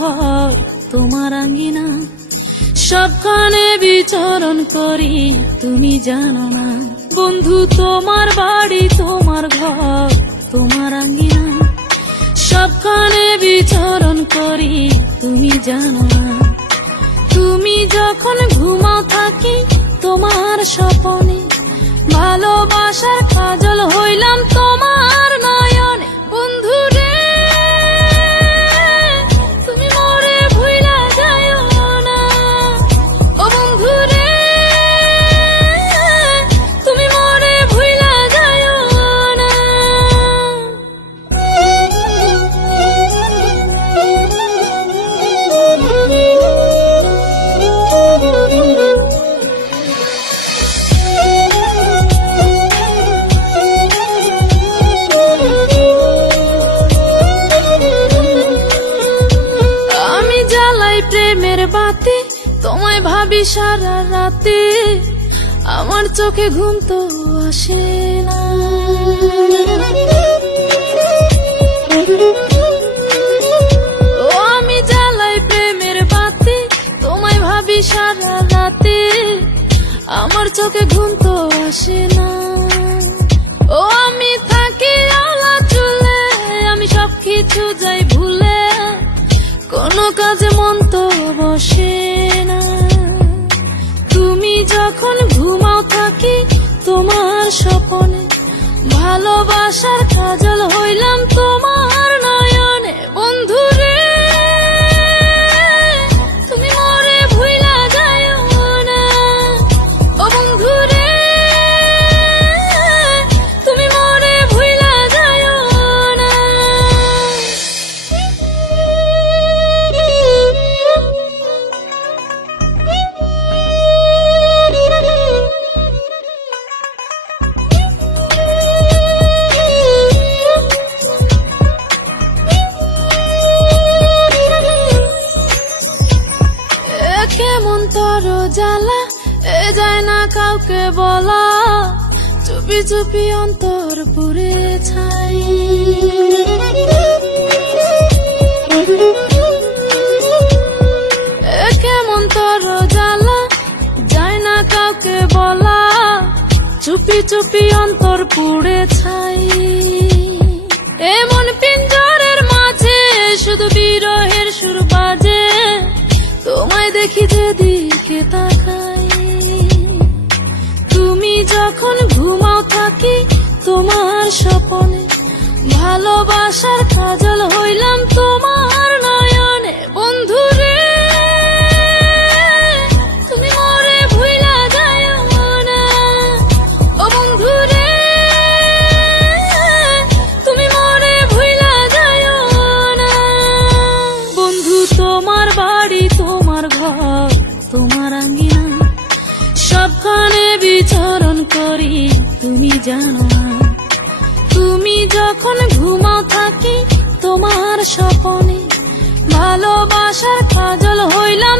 ঘর তোমার আঙ্গিনা, সবখানে বিচরণ করি তুমি জানো না। বন্ধু তোমার বাড়ি তোমার ঘর তোমার আঙ্গিনা, সবখানে বিচরণ করি তুমি জানো না। তুমি যখন ঘুমাও থাকি তোমার স্বপনে, ভালোবাসার কাজল হইলাম তোমার নয়নে। বন্ধু রে তুমি মরে ভুইলা যাইও না, ও বন্ধু রে তুমি মরে ভুইলা যাইও না। প্রেমের বাতি তোমায় ভাবি সারা রাতে, আমার চোখে ঘুম তো আসে না। ও আমি জ্বালাই প্রেমের বাতি তোমায় ভাবি সারা রাতে, আমার চোখে ঘুম তো আসে না। ও আমি থাকি আলা চুলে, আমি সবকিছু যাই ভুলে, কোনো কাজে মন তো বসে না। তুমি যখন ঘুমাও থাকি তোমার স্বপনে, ভালোবাসার কাজল হইলাম তোমার নয়নে। বন্ধু রে তুমি মরে ভুইলা যাইও না, ও বন্ধু রে তুমি মরে ভুইলা যাইও না। কেমন তর জ্বালা এ যায় না কাউকে বলা, চুপি চুপি অন্তর পুরে ছাই। কেমন তর জ্বালা যায় না কাউকে বলা, চুপি চুপি অন্তর পুড়ে ছাই। এমন পিঞ্জরের মাঝে শুধু বিরহের সুর বাজে, তোমায় দেখি যেদিকে তাকাই। তুমি যখন ঘুমাও থাকি তোমার স্বপনে, ভালোবাসার কাজল হইলাম তোমার নয়নে। বন্ধু রে তুমি মরে ভুইলা যাইও না, ও বন্ধু রে তুমি মরে ভুইলা যাইও না। বন্ধু তোমার বাড়ি তোমার ঘর তোমার আঙ্গিনা, সবখানে বিচরণ করি তুমি জানো না। তুমি যখন ঘুমাও থাকি তোমার স্বপনে, ভালোবাসার কাজল হইলাম